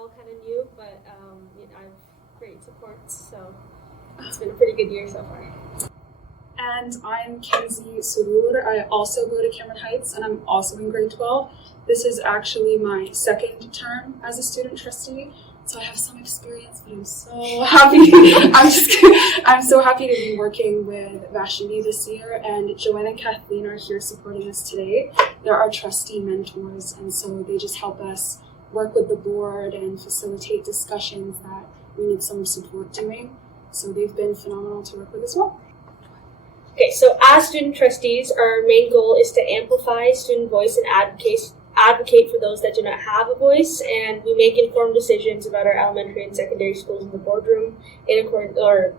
all kind of new, but I have great support, so it's been a pretty good year so far. And I'm Kenzie Surur. I also go to Cameron Heights, and I'm also in grade 12. This is actually my second term as a student trustee, so I have some experience, but I'm so happy. I'm so happy to be working with Vaishnave this year, and Joanne and Kathleen are here supporting us today. They're our trustee mentors, and so they just help us work with the board and facilitate discussions that we need some support doing. So they've been phenomenal to work with as well. Okay, so as student trustees, our main goal is to amplify student voice and advocate for those that do not have a voice, and we make informed decisions about our elementary and secondary schools in the boardroom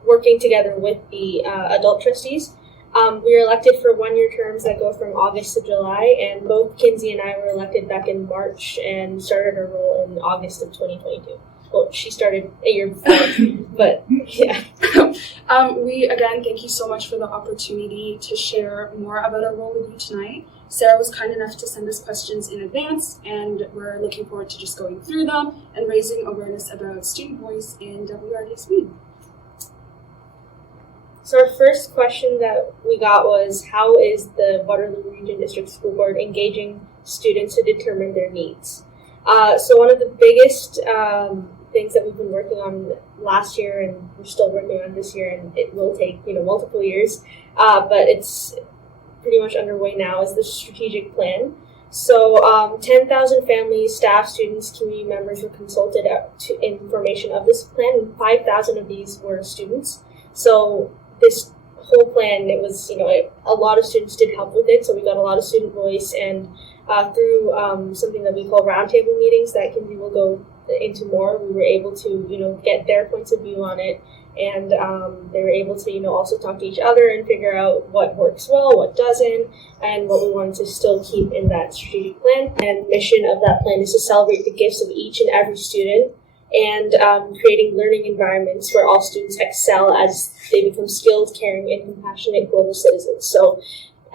working together with the adult trustees. We are elected for 1-year terms that go from August to July, and both Kinsey and I were elected back in March and started our role in August of 2022. Well, she started a year before, but yeah. We, again, thank you so much for the opportunity to share more about our role with you tonight. Sarah was kind enough to send us questions in advance, and we're looking forward to just going through them and raising awareness about student voice in WRDSB. So our first question that we got was, how is the Waterloo Region District School Board engaging students to determine their needs? So one of the biggest things that we've been working on last year, and we're still working on this year, and it will take multiple years, but it's pretty much underway now, is the strategic plan. So 10,000 families, staff, students, community members were consulted to information of this plan, and 5,000 of these were students. So this whole plan, it was, a lot of students did help with it, so we got a lot of student voice, and through something that we call roundtable meetings that Kinsey will go into more, we were able to, get their points of view on it, and they were able to, also talk to each other and figure out what works well, what doesn't, and what we wanted to still keep in that strategic plan. And the mission of that plan is to celebrate the gifts of each and every student, and creating learning environments where all students excel as they become skilled, caring, and compassionate global citizens. So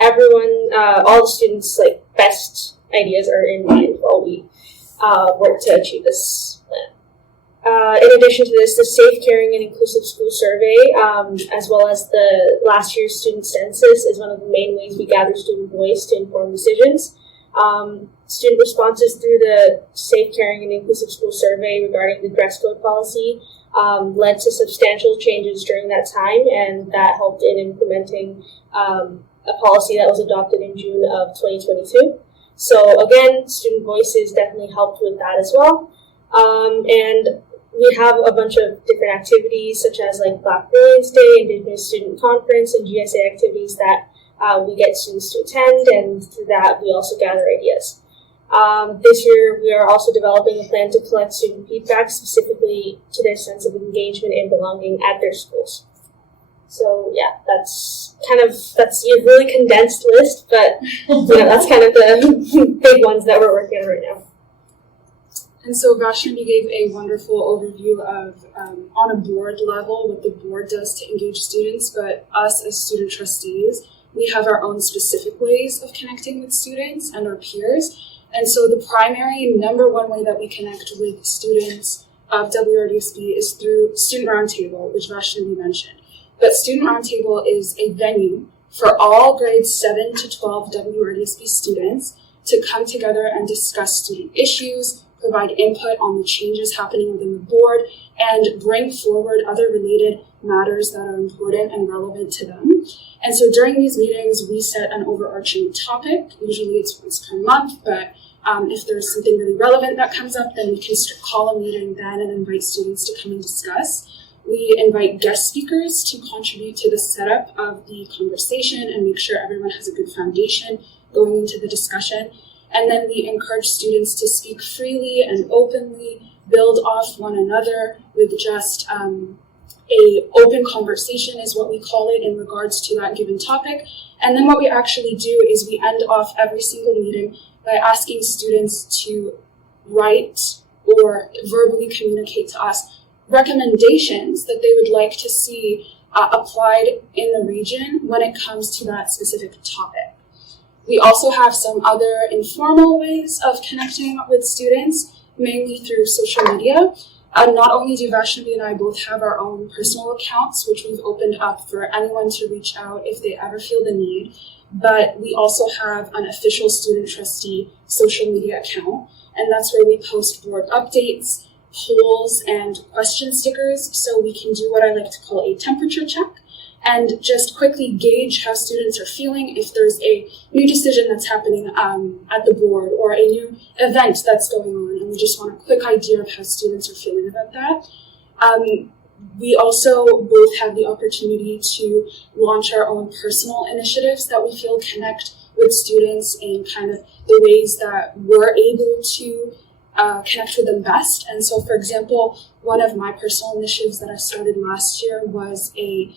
everyone, all the students' best ideas are in mind while we work to achieve this plan. In addition to this, the Safe, Caring, and Inclusive School Survey, as well as the last year's student census, is one of the main ways we gather student voice to inform decisions. Student responses through the Safe, Caring, and Inclusive School Survey regarding the dress code policy led to substantial changes during that time, and that helped in implementing a policy that was adopted in June of 2022. So again, student voices definitely helped with that as well. And we have a bunch of different activities, such as Black Brilliance Day, Indigenous Student Conference, and GSA activities that we get students to attend, and through that we also gather ideas. This year we are also developing a plan to collect student feedback specifically to their sense of engagement and belonging at their schools. So yeah, that's a really condensed list, but that's kind of the big ones that we're working on right now. And so Vaishnave gave a wonderful overview of, on a board level, what the board does to engage students, but us as student trustees, we have our own specific ways of connecting with students and our peers. And so the primary number one way that we connect with students of WRDSB is through Student Roundtable, which Vaishnave mentioned. But Student Roundtable is a venue for all grades 7 to 12 WRDSB students to come together and discuss student issues, provide input on the changes happening within the board, and bring forward other related matters that are important and relevant to them. And so during these meetings, we set an overarching topic. Usually it's once per month, but if there's something really relevant that comes up, then we can call a meeting then and invite students to come and discuss. We invite guest speakers to contribute to the setup of the conversation and make sure everyone has a good foundation going into the discussion. And then we encourage students to speak freely and openly, build off one another with just a open conversation is what we call it in regards to that given topic. And then what we actually do is we end off every single meeting by asking students to write or verbally communicate to us recommendations that they would like to see applied in the region when it comes to that specific topic. We also have some other informal ways of connecting with students. mainly through social media. Not only do Vaishnave and I both have our own personal accounts, which we've opened up for anyone to reach out if they ever feel the need, but we also have an official student trustee social media account, and that's where we post board updates, polls, and question stickers, so we can do what I like to call a temperature check and just quickly gauge how students are feeling if there's a new decision that's happening at the board or a new event that's going on, and we just want a quick idea of how students are feeling about that. We also both have the opportunity to launch our own personal initiatives that we feel connect with students in kind of the ways that we're able to connect with them best. And so, for example, one of my personal initiatives that I started last year was a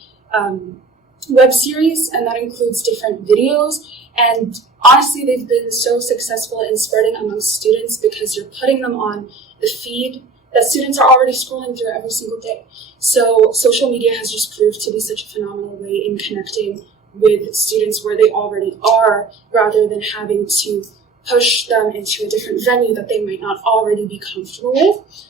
web series, and that includes different videos. And honestly, they've been so successful in spreading amongst students because you're putting them on the feed that students are already scrolling through every single day. So social media has just proved to be such a phenomenal way in connecting with students where they already are, rather than having to push them into a different venue that they might not already be comfortable with.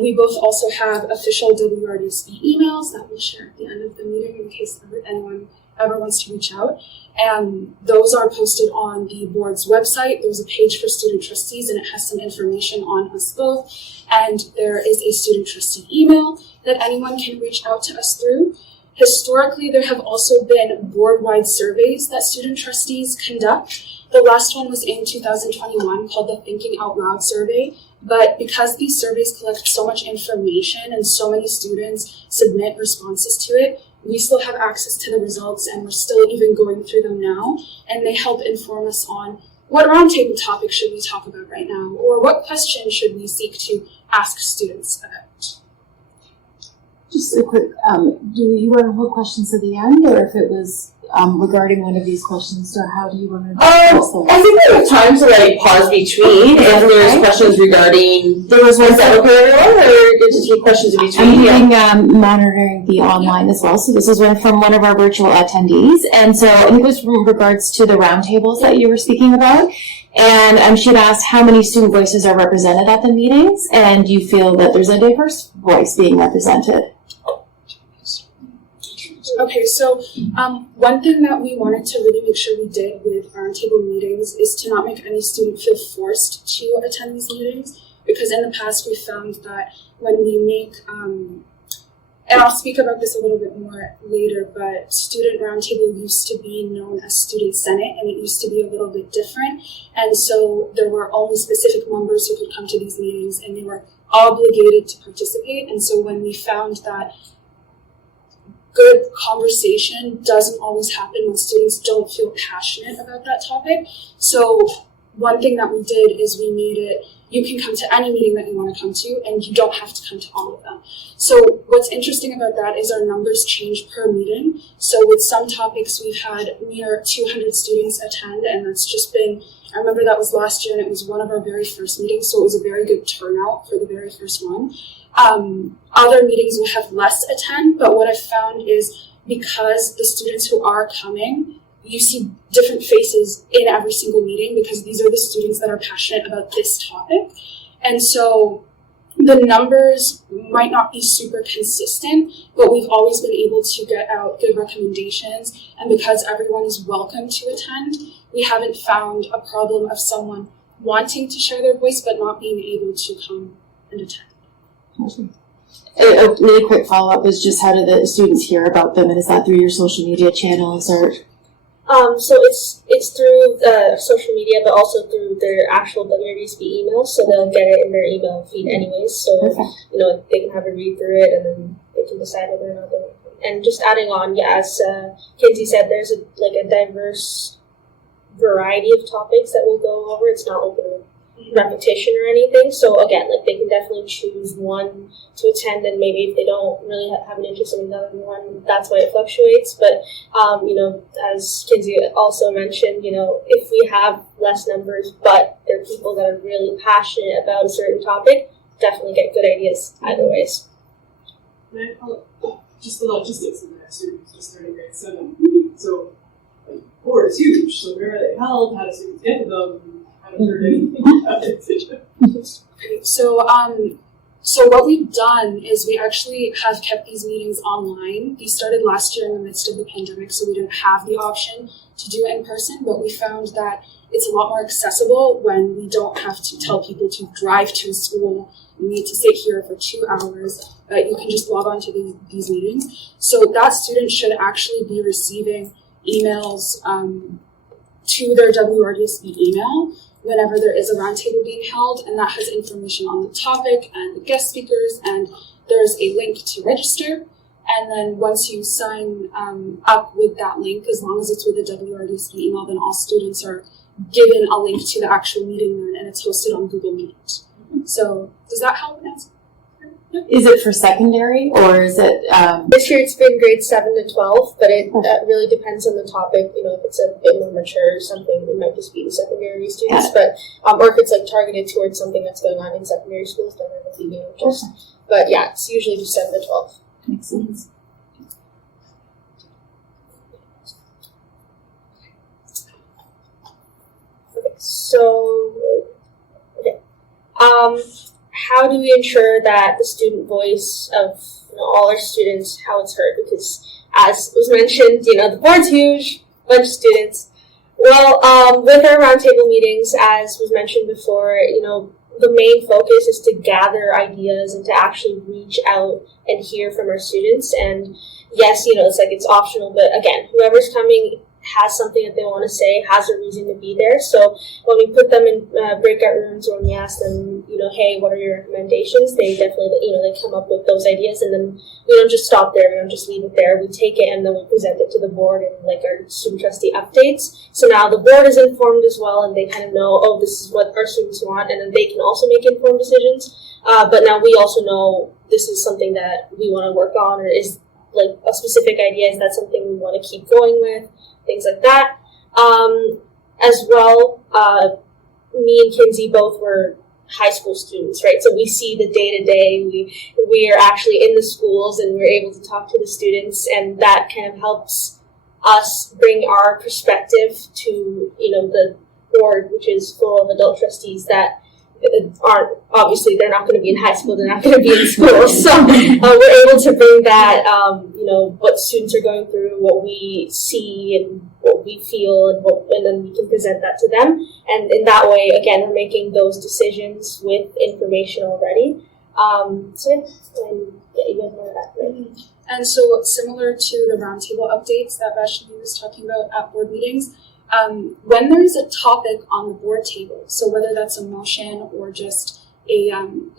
We both also have official WRDSB emails that we'll share at the end of the meeting in case anyone ever wants to reach out. And those are posted on the board's website. There's a page for student trustees, and it has some information on us both. And there is a student trustee email that anyone can reach out to us through. Historically, there have also been board-wide surveys that student trustees conduct. The last one was in 2021 called the Thinking Out Loud survey. But because these surveys collect so much information and so many students submit responses to it, we still have access to the results, and we're still even going through them now. And they help inform us on what roundtable topic should we talk about right now, or what question should we seek to ask students about. Just a quick, do you want to hold questions to the end, or if it was regarding one of these questions, or how do you want to address them? I think we have time to pause between if there's questions regarding. There was one that okay, or just take questions in between. I'm monitoring the online as well, so this is from one of our virtual attendees, and so I think it was in regards to the roundtables that you were speaking about. And she had asked how many student voices are represented at the meetings, and do you feel that there's a diverse voice being represented? Okay, so one thing that we wanted to really make sure we did with roundtable meetings is to not make any student feel forced to attend these meetings, because in the past we found that when we make, and I'll speak about this a little bit more later, but student roundtable used to be known as student senate, and it used to be a little bit different, and so there were only specific members who could come to these meetings, and they were obligated to participate. And so when we found that good conversation doesn't always happen when students don't feel passionate about that topic. So one thing that we did is we made it, you can come to any meeting that you want to come to, and you don't have to come to all of them. So what's interesting about that is our numbers change per meeting. So with some topics, we've had near 200 students attend, and that's just been, I remember that was last year, and it was one of our very first meetings, so it was a very good turnout for the very first one. Other meetings will have less attend, but what I've found is because the students who are coming, you see different faces in every single meeting because these are the students that are passionate about this topic. And so the numbers might not be super consistent, but we've always been able to get out good recommendations. And because everyone is welcome to attend, we haven't found a problem of someone wanting to share their voice but not being able to come and attend. A really quick follow-up is just how do the students hear about them, and is that through your social media channels or? So it's through social media, but also through their actual WRDSB emails. So they'll get it in their email feed anyways. So they can have a read through it, and then they can decide whether or not they want to. And just adding on, as Kinsey said, there's a diverse variety of topics that we'll go over. It's not open to repetition or anything. So again, they can definitely choose one to attend, and maybe if they don't really have an interest in another one, that's why it fluctuates. But as Kinsey also mentioned, if we have less numbers, but there are people that are really passionate about a certain topic, definitely get good ideas either ways. Can I follow up? Just the logistics of that students just starting grade 7. So, board is huge. So where are they held? How do students get to them? haven't heard anything about it. Okay, so what we've done is we actually have kept these meetings online. These started last year in the midst of the pandemic, so we didn't have the option to do it in person, but we found that it's a lot more accessible when we don't have to tell people to drive to a school. You need to sit here for 2 hours, but you can just log on to these meetings. So that student should actually be receiving emails to their WRDSB email whenever there is a roundtable being held, and that has information on the topic and the guest speakers, and there's a link to register. And then once you sign up with that link, as long as it's with a WRDSB email, then all students are given a link to the actual meeting room, and it's hosted on Google Meet. So does that help answer? Is it for secondary, or is it? This year it's been grades 7 to 12, but it really depends on the topic. You know, if it's a bit more mature or something, it might just be the secondary students. But or if it's like targeted towards something that's going on in secondary schools, then it'll be just. But yeah, it's usually just 7 to 12. Makes sense. Okay, so how do we ensure that the student voice of all our students, how it's heard? Because as was mentioned, the board's huge, bunch of students. Well, with our roundtable meetings, as was mentioned before, the main focus is to gather ideas and to actually reach out and hear from our students. And yes, it's optional, but again, whoever's coming has something that they want to say, has a reason to be there. So when we put them in breakout rooms, or when we ask them, hey, what are your recommendations? They definitely, they come up with those ideas, and then we don't just stop there. We don't just leave it there. We take it and then we present it to the board in our student trustee updates. So now the board is informed as well, and they kind of know, oh, this is what our students want, and then they can also make informed decisions. But now we also know this is something that we want to work on, or is a specific idea. Is that something we want to keep going with? Things like that. As well, me and Kinsey both were high school students, right? So we see the day-to-day. We are actually in the schools, and we're able to talk to the students, and that kind of helps us bring our perspective to, the board, which is full of adult trustees that aren't, obviously, they're not going to be in high school, they're not going to be in school. So we're able to bring that, what students are going through, what we see and what we feel, and then we can present that to them. And in that way, again, we're making those decisions with information already. You guys know that, right? And so similar to the roundtable updates that Vaishnave was talking about at board meetings, when there's a topic on the board table, so whether that's a motion or just a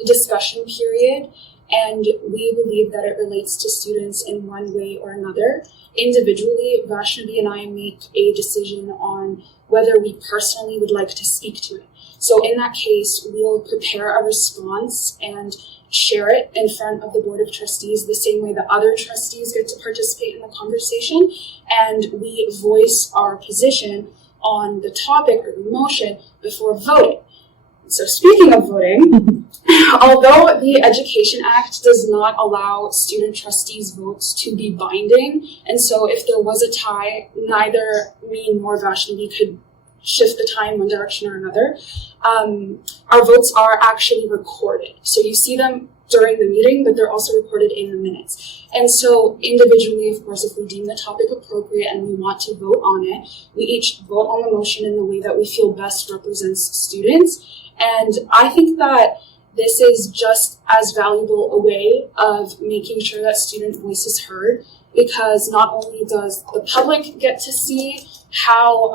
discussion period, and we believe that it relates to students in one way or another, individually, Vaishnave and I make a decision on whether we personally would like to speak to it. So in that case, we'll prepare a response and share it in front of the Board of Trustees the same way that other trustees get to participate in the conversation, and we voice our position on the topic or the motion before voting. So speaking of voting, although the Education Act does not allow student trustees' votes to be binding, and so if there was a tie, neither me nor Vaishnave could shift the time one direction or another, our votes are actually recorded. So you see them during the meeting, but they're also recorded in the minutes. And so individually, of course, if we deem the topic appropriate and we want to vote on it, we each vote on the motion in the way that we feel best represents students. And I think that this is just as valuable a way of making sure that student voice is heard, because not only does the public get to see how,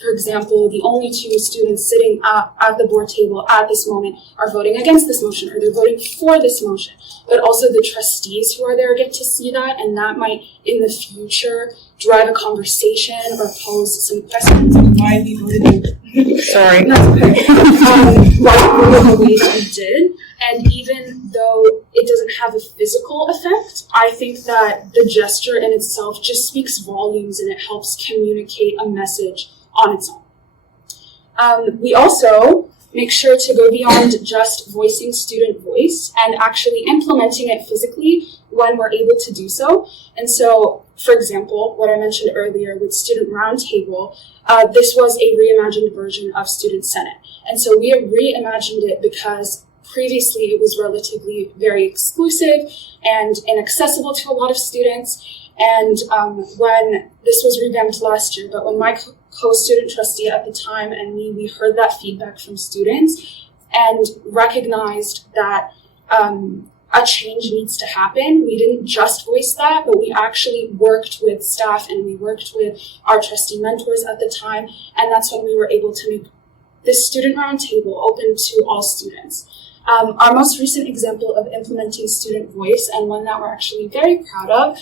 for example, the only two students sitting at the board table at this moment are voting against this motion, or they're voting for this motion, but also the trustees who are there get to see that, and that might, in the future, drive a conversation or pose some questions on why we voted Sorry. That's okay. Why we voted the way that we did. And even though it doesn't have a physical effect, I think that the gesture in itself just speaks volumes, and it helps communicate a message on its own. We also make sure to go beyond just voicing student voice and actually implementing it physically when we're able to do so. And so for example, what I mentioned earlier with Student Roundtable, this was a reimagined version of Student Senate. And so we have reimagined it because previously it was relatively very exclusive and inaccessible to a lot of students. And when this was revamped last year, but when my co-student trustee at the time and me, we heard that feedback from students and recognized that a change needs to happen. We didn't just voice that, but we actually worked with staff and we worked with our trustee mentors at the time. And that's when we were able to make this student roundtable open to all students. Our most recent example of implementing student voice, and one that we're actually very proud of,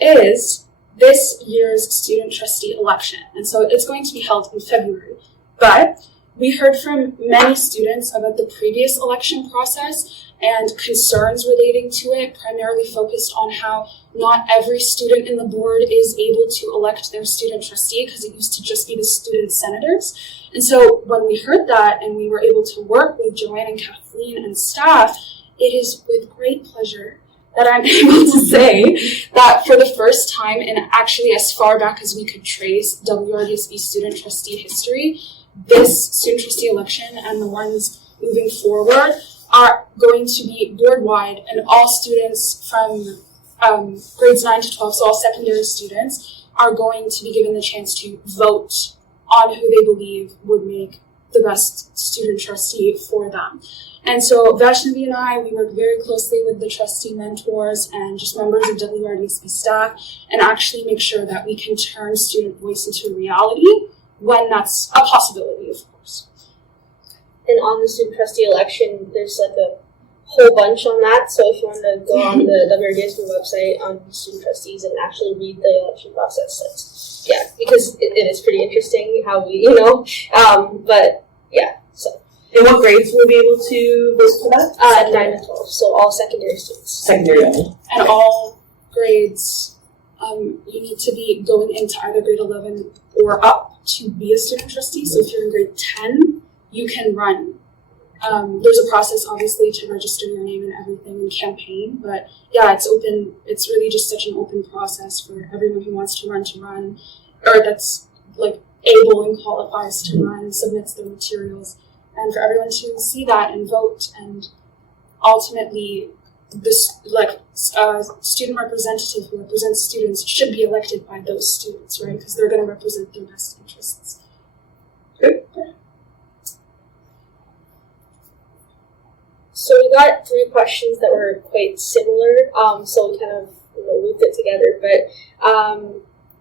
is this year's student trustee election. And so it's going to be held in February. But we heard from many students about the previous election process and concerns relating to it, primarily focused on how not every student in the board is able to elect their student trustee because it used to just be the student senators. And so when we heard that and we were able to work with Joanne and Kathleen and staff, it is with great pleasure that I'm able to say that for the first time, and actually as far back as we could trace WRDSB student trustee history, this student trustee election and the ones moving forward are going to be board-wide, and all students from grades 9 to 12, so all secondary students, are going to be given the chance to vote on who they believe would make the best student trustee for them. And so Vaishnave and I, we work very closely with the trustee mentors and just members of WRDSB staff and actually make sure that we can turn student voice into a reality when that's a possibility, of course. And on the student trustee election, there's like a whole bunch on that. So if you want to go on the WRDSB website on student trustees and actually read the election process, yeah, because it is pretty interesting how we, but yeah, so. And what grades will be able to vote for that? 9 and 12, so all secondary students. Secondary only. And all grades, you need to be going into either grade 11 or up to be a student trustee. So if you're in grade 10, you can run. There's a process, obviously, to register your name and everything and campaign, but yeah, it's open. It's really just such an open process for everyone who wants to run, or that's like able and qualifies to run, submits their materials, and for everyone to see that and vote. And ultimately, this student representative who represents students should be elected by those students, right? Because they're going to represent their best interests. Good. So we got 3 questions that were quite similar, so we kind of looped it together. But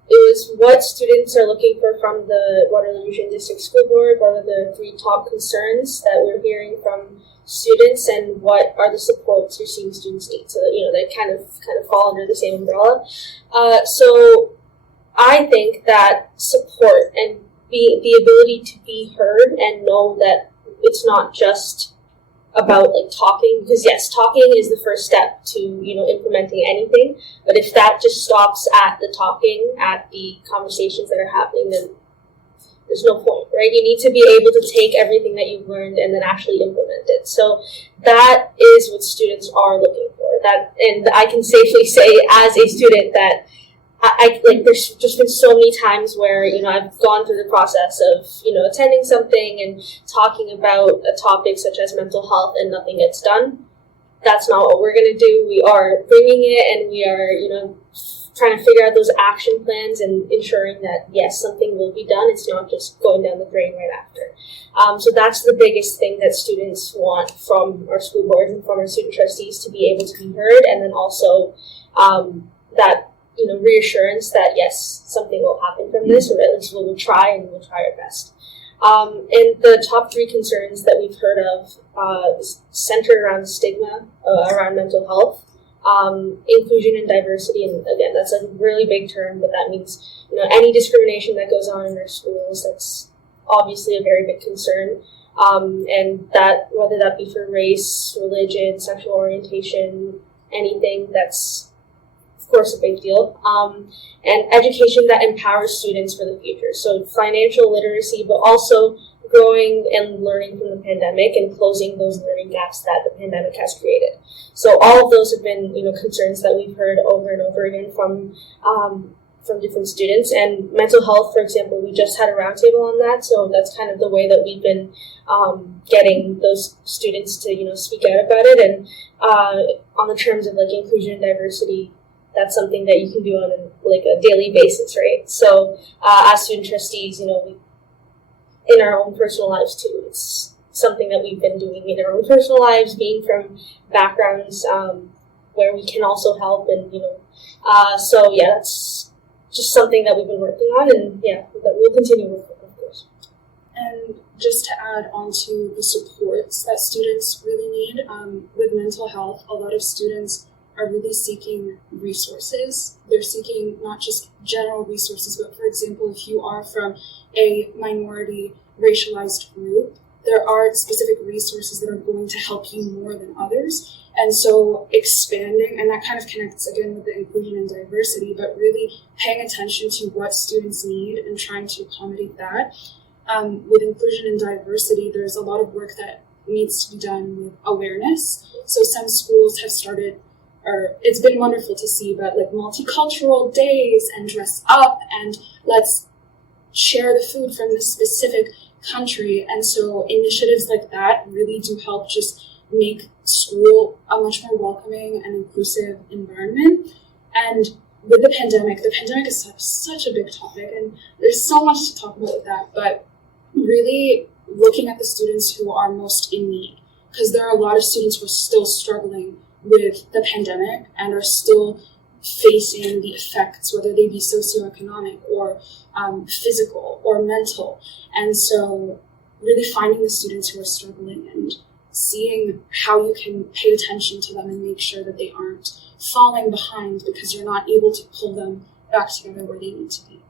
it was what students are looking for from the Waterloo Region District School Board, what are the 3 top concerns that we're hearing from students, and what are the supports you're seeing students need. So that, they kind of fall under the same umbrella. So I think that support and the ability to be heard and know that it's not just about talking, because yes, talking is the first step to implementing anything, but if that just stops at the talking, at the conversations that are happening, then there's no point, right? You need to be able to take everything that you've learned and then actually implement it. So that is what students are looking for. That, and I can safely say as a student that there's just been so many times where, I've gone through the process of, attending something and talking about a topic such as mental health and nothing gets done. That's not what we're going to do. We are bringing it and we are, trying to figure out those action plans and ensuring that, yes, something will be done. It's not just going down the drain right after. So that's the biggest thing that students want from our school board and from our student trustees, to be able to be heard, and then also that reassurance that yes, something will happen from this, or at least we'll try and we'll try our best. And the top 3 concerns that we've heard of is centered around stigma, around mental health, inclusion and diversity, and again, that's a really big term, but that means any discrimination that goes on in our schools. That's obviously a very big concern, and that whether that be for race, religion, sexual orientation, anything, that's of course, a big deal. And education that empowers students for the future. So financial literacy, but also growing and learning from the pandemic and closing those learning gaps that the pandemic has created. So all of those have been, concerns that we've heard over and over again from different students. And mental health, for example, we just had a roundtable on that. So that's kind of the way that we've been getting those students to, speak out about it. And on the terms of like inclusion and diversity, that's something that you can do on a daily basis, right? So as student trustees, in our own personal lives too, it's something that we've been doing in our own personal lives, being from backgrounds where we can also help, and so yeah, that's just something that we've been working on, and yeah, that we'll continue working on, of course. And just to add on to the supports that students really need, with mental health, a lot of students are really seeking resources. They're seeking not just general resources, but for example, if you are from a minority racialized group, there are specific resources that are going to help you more than others. And so expanding, and that kind of connects again with the inclusion and diversity, but really paying attention to what students need and trying to accommodate that. With inclusion and diversity, there's a lot of work that needs to be done with awareness. So some schools have started, or it's been wonderful to see, but like multicultural days and dress up and let's share the food from this specific country. And so initiatives like that really do help just make school a much more welcoming and inclusive environment. And with the pandemic is such a big topic, and there's so much to talk about with that, but really looking at the students who are most in need, because there are a lot of students who are still struggling with the pandemic and are still facing the effects, whether they be socioeconomic or physical or mental. And so really finding the students who are struggling and seeing how you can pay attention to them and make sure that they aren't falling behind because you're not able to pull them back together where they need to be.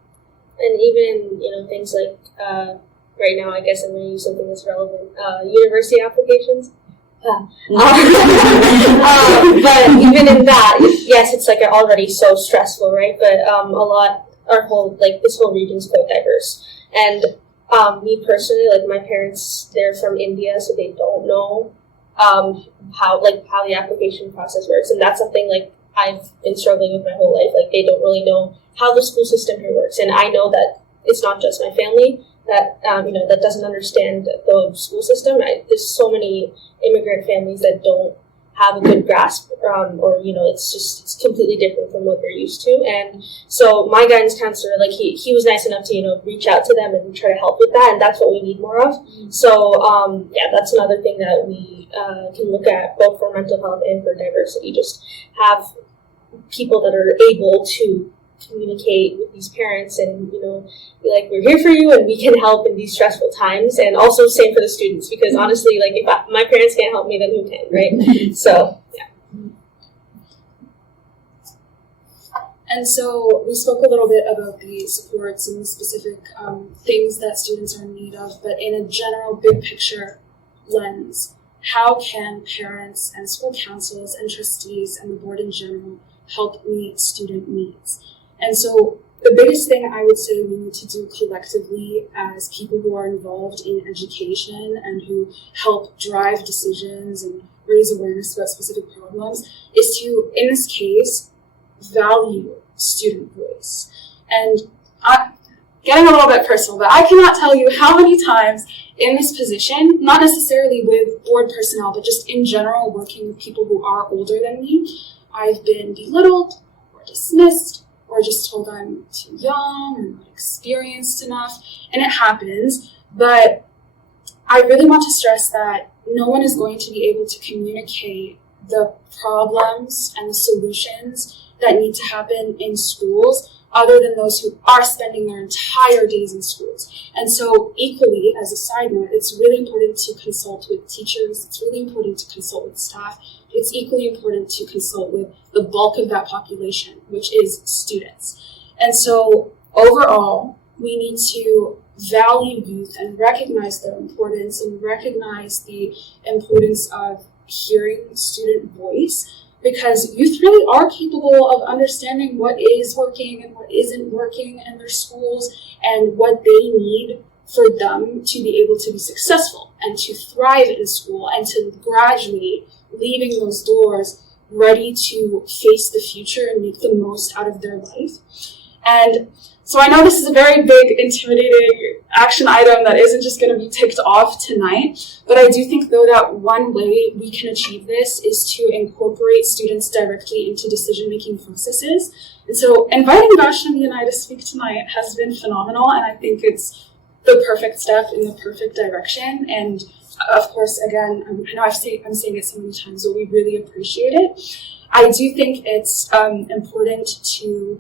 And even, things like, right now, I guess I'm going to use something that's relevant, university applications. But even in that, yes, it's like already so stressful, right? But this whole region is quite diverse. And me personally, like my parents, they're from India, so they don't know how the application process works, and that's something like I've been struggling with my whole life. Like they don't really know how the school system here works, and I know that it's not just my family that that doesn't understand the school system. There's so many immigrant families that don't have a good grasp, or it's completely different from what they're used to. And so my guidance counselor, like he was nice enough to reach out to them and try to help with that, and that's what we need more of. So that's another thing that we can look at both for mental health and for diversity. Just have people that are able to communicate with these parents and be like, we're here for you and we can help in these stressful times. And also same for the students, because honestly, like if my parents can't help me, then who can, right? So yeah. And so we spoke a little bit about the supports and the specific things that students are in need of, but in a general big picture lens, how can parents and school councils and trustees and the board in general help meet student needs? And so the biggest thing I would say we need to do collectively as people who are involved in education and who help drive decisions and raise awareness about specific problems is to, in this case, value student voice. And getting a little bit personal, but I cannot tell you how many times in this position, not necessarily with board personnel, but just in general working with people who are older than me, I've been belittled or dismissed or just told I'm too young or not experienced enough, and it happens. But I really want to stress that no one is going to be able to communicate the problems and the solutions that need to happen in schools other than those who are spending their entire days in schools. And so equally, as a side note, it's really important to consult with teachers, it's really important to consult with staff, it's equally important to consult with the bulk of that population, which is students. And so overall, we need to value youth and recognize their importance and recognize the importance of hearing student voice. because youth really are capable of understanding what is working and what isn't working in their schools and what they need for them to be able to be successful and to thrive in school and to graduate, leaving those doors ready to face the future and make the most out of their life. And so I know this is a very big, intimidating action item that isn't just going to be ticked off tonight, but I do think, though, that one way we can achieve this is to incorporate students directly into decision-making processes. And so inviting Vaishnave and I to speak tonight has been phenomenal, and I think it's the perfect step in the perfect direction. And of course, again, I know I'm saying it so many times, but we really appreciate it. I do think it's important to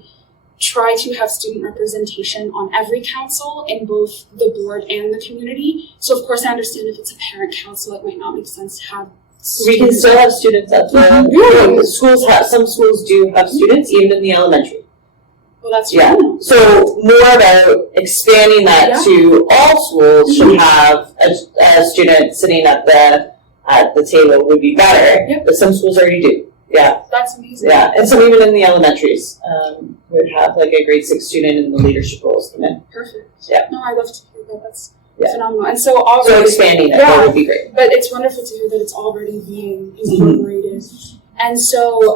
try to have student representation on every council in both the board and the community. So of course I understand if it's a parent council, it might not make sense to have students. We can still have students at the, Really? some schools do have students, even in the elementary. Well, that's Yeah. phenomenal. So more about expanding that to all schools should have a student sitting at the table would be better, but some schools already do. Yeah. That's amazing. Yeah, and some even in the elementaries would have like a grade 6 student in the leadership roles come in. Perfect. Yeah. No, I love to hear that. That's Yeah. phenomenal. And so already, So expanding it, that would be great. But it's wonderful to hear that it's already being incorporated. And so,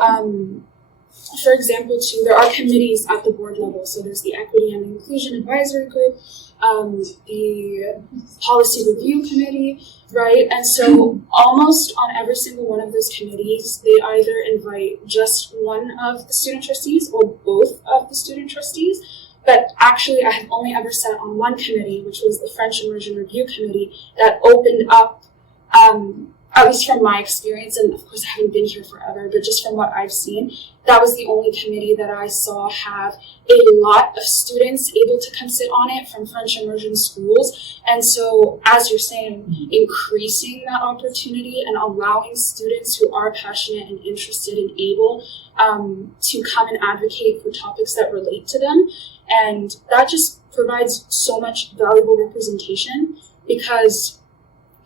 for example, too, there are committees at the board level. So there's the Equity and Inclusion Advisory Group, the Policy Review Committee, right? And so almost on every single one of those committees, they either invite just one of the student trustees or both of the student trustees. But actually, I have only ever sat on one committee, which was the French Immersion Review Committee, that opened up, at least from my experience, and of course I haven't been here forever, but just from what I've seen, that was the only committee that I saw have a lot of students able to come sit on it from French immersion schools. And so, as you're saying, increasing that opportunity and allowing students who are passionate and interested and able to come and advocate for topics that relate to them. And that just provides so much valuable representation, because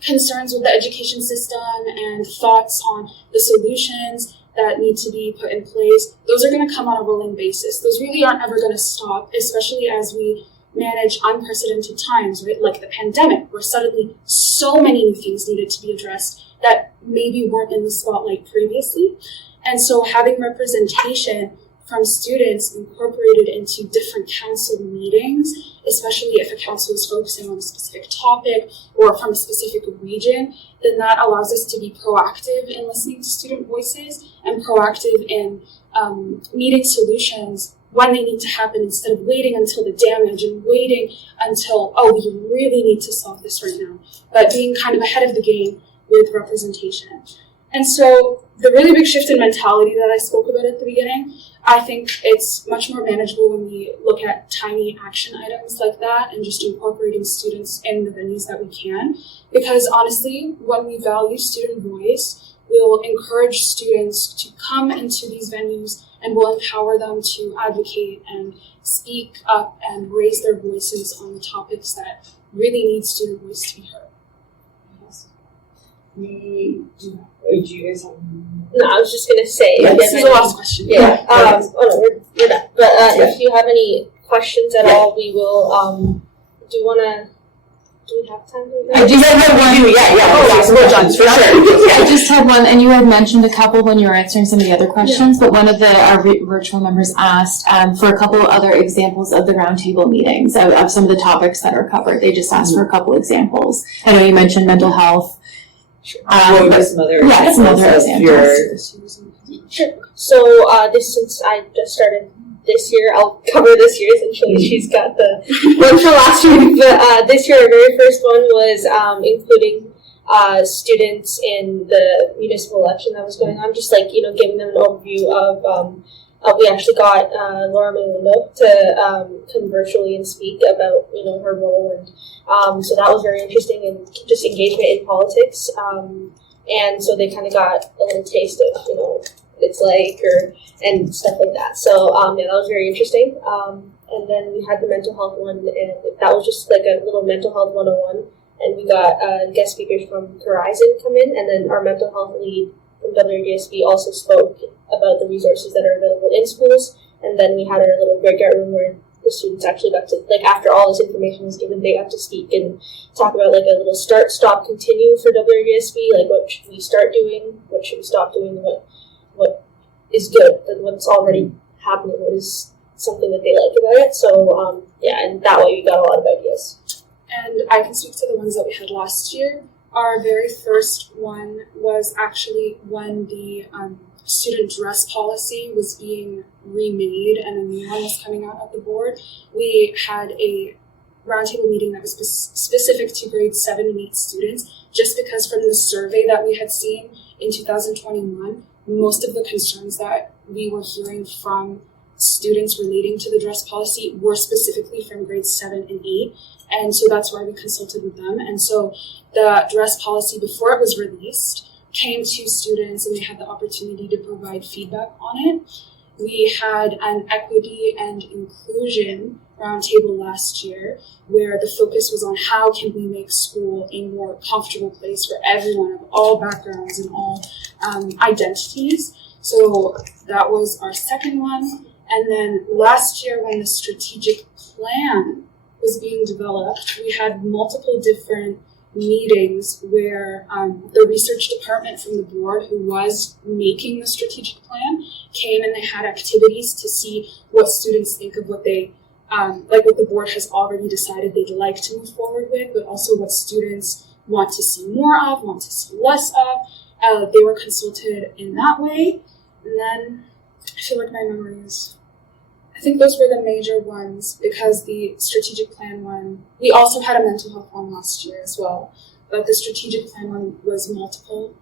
concerns with the education system and thoughts on the solutions that need to be put in place, those are going to come on a rolling basis. Those really aren't ever going to stop, especially as we manage unprecedented times, right? Like the pandemic, where suddenly so many new things needed to be addressed that maybe weren't in the spotlight previously. And so having representation from students incorporated into different council meetings, especially if a council is focusing on a specific topic or from a specific region, then that allows us to be proactive in listening to student voices and proactive in meeting solutions when they need to happen, instead of waiting until the damage and waiting until, oh, we really need to solve this right now, but being kind of ahead of the game with representation. And so the really big shift in mentality that I spoke about at the beginning, I think it's much more manageable when we look at tiny action items like that and just incorporating students in the venues that we can. Because honestly, when we value student voice, we'll encourage students to come into these venues and we'll empower them to advocate and speak up and raise their voices on the topics that really need student voice to be heard. Do you guys have? No, I was just gonna say. This is the last question. Yeah. We're done. But if you have any questions at all, we will. Do we have time to do I just had one. We're done, for sure. I just had one, and you had mentioned a couple when you were answering some of the other questions, but one of our virtual members asked for a couple of other examples of the roundtable meetings, of some of the topics that are covered. They just asked for a couple examples. I know you mentioned mental health. Some other some other examples. Sure. So since I just started this year, I'll cover this year essentially. She's got the one for last week, but this year our very first one was including students in the municipal election that was going on, just giving them an overview of. We actually got Laura Melindo to come virtually and speak about her role, and so that was very interesting, and just engagement in politics. And so they kind of got a little taste of what it's like, and stuff like that. So that was very interesting. And then we had the mental health one, and that was just like a little mental health 101. And we got guest speakers from Horizon come in, and then our mental health lead from from WRDSB also spoke about the resources that are available in schools, and then we had our little breakout room where the students actually got to, like, after all this information was given, they got to speak and talk about, like, a little start, stop, continue for WRDSB, like, what should we start doing, what should we stop doing, what is good, and what's already happening, what is something that they like about it. So, yeah, and that way we got a lot of ideas. And I can speak to the ones that we had last year. Our very first one was actually when the student dress policy was being remade and a new one was coming out at the board. We had a roundtable meeting that was specific to grade 7 and 8 students, just because from the survey that we had seen in 2021, most of the concerns that we were hearing from students relating to the dress policy were specifically from grades 7 and 8. And so that's why we consulted with them. And so the dress policy, before it was released, came to students and they had the opportunity to provide feedback on it. We had an equity and inclusion roundtable last year where the focus was on how can we make school a more comfortable place for everyone of all backgrounds and all identities. So that was our second one. And then last year when the strategic plan was being developed, we had multiple different meetings where the research department from the board who was making the strategic plan came and they had activities to see what students think of what they like what the board has already decided they'd like to move forward with, but also what students want to see more of, want to see less of. They were consulted in that way. And then I feel like my memory is, I think those were the major ones, because the strategic plan one, we also had a mental health one last year as well, but the strategic plan one was multiple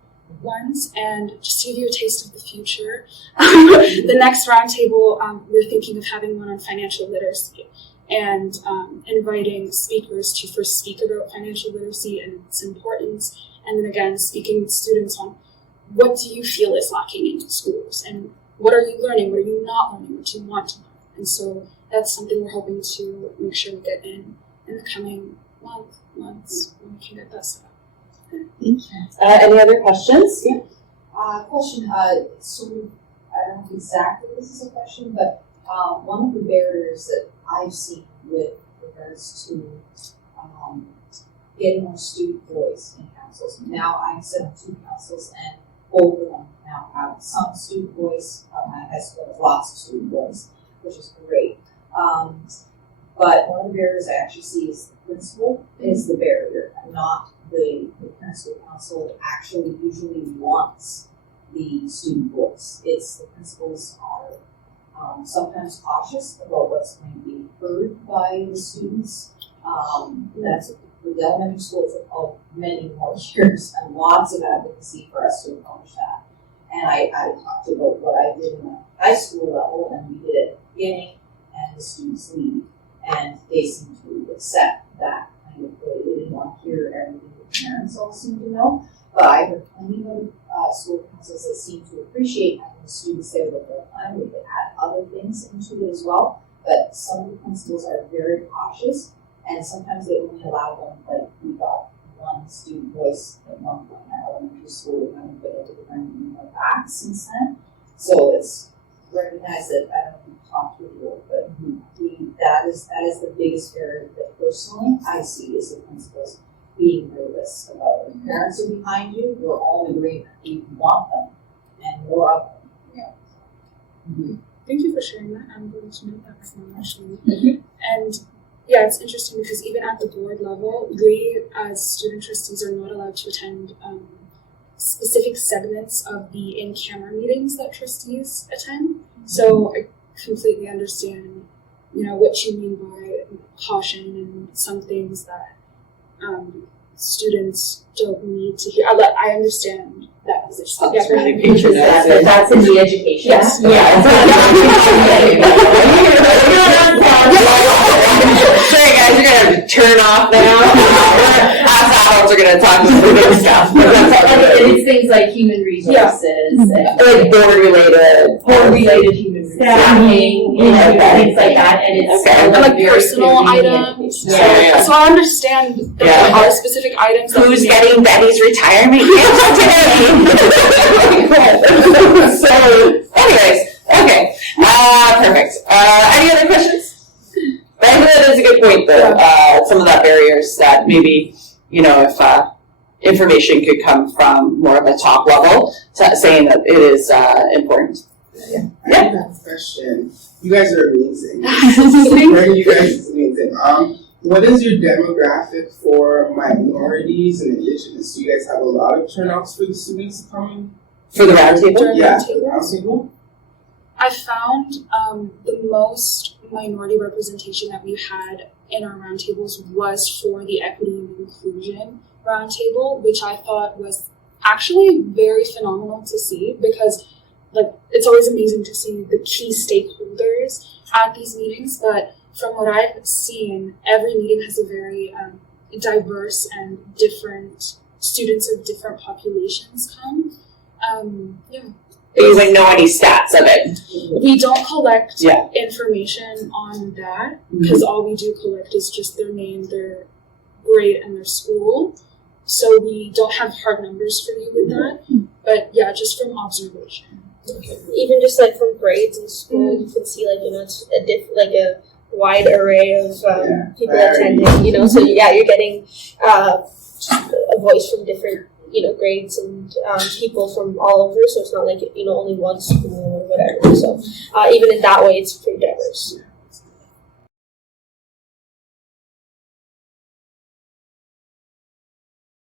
ones. And just to give you a taste of the future, the next roundtable, we're thinking of having one on financial literacy and inviting speakers to first speak about financial literacy and its importance, and then again speaking with students on what do you feel is lacking in schools, and what are you learning, what are you not learning, what do you want to learn. And so that's something we're hoping to make sure we get in the coming months when we can get that set up. Thank you. Any other questions? Yeah. Question, sort of, I don't know if exactly this is a question, but one of the barriers that I've seen with regards to getting more student voice in councils. Now I sit on 2 councils and both of them now have some student voice, as well as lots of student voice, which is great. But one of the barriers I actually see is the principal is the barrier, and not the principal council actually usually wants the student voice. It's the principals are sometimes cautious about what's going to be heard by the students. That's the elementary schools have many more years and lots of advocacy for us to accomplish that. And I talked about what I did in the high school level, and we did it at the beginning, and the students lead, and they seem to accept that kind of way. They didn't want to hear everything the parents all seem to know, but I heard plenty of school councils that seem to appreciate having the students there the whole time. They could add other things into it as well, but some of the principals are very cautious, and sometimes they only allow them, like we got one student voice at one point in our elementary school. We haven't been able to bring them back since then. So it's recognized that, I don't know if we've talked before, but that is the biggest barrier that personally I see is the principals being nervous about it. Parents are behind you, we're all in agreement. You want them and more of them. Yeah. Mm-hmm. Thank you for sharing that. I'm going to note that right now, actually. And yeah, it's interesting because even at the board level, we as student trustees are not allowed to attend specific segments of the in-camera meetings that trustees attend. So I completely understand, what you mean by caution and some things that students don't need to hear. I understand that position. That's really patronising. That's in the education. Yes. Sorry guys, you're gonna have to turn off now. Pass out girls are gonna talk about the stuff. And it's things like human resources and Like board-related human staffing, things like that, and it's Okay. And like very personal clearly items. Yeah. So I understand that there are specific items that Who's we- getting Betty's retirement gift today? So, anyways, okay. Perfect. Any other questions? I think that is a good point, though. Some of that barriers that maybe, if information could come from more of a top level, saying that it is important. I have a question. You guys are amazing. You guys is amazing. What is your demographic for minorities and indigenous? Do you guys have a lot of turnouts for the students coming? For the roundtable? Yeah, for the roundtable. I found the most minority representation that we had in our roundtables was for the equity and inclusion roundtable, which I thought was actually very phenomenal to see because it's always amazing to see the key stakeholders at these meetings, but from what I've seen, every meeting has a very diverse and different students of different populations come. You wouldn't know any stats of it. We don't collect Yeah. information on that because all we do collect is just their name, their grade, and their school. So we don't have hard numbers for you with that. But yeah, just from observation. Even just like from grades in school, you can see it's a wide array of people attending. So you're getting a voice from different grades and people from all over. So it's not like only one school or whatever. So even in that way, it's pretty diverse.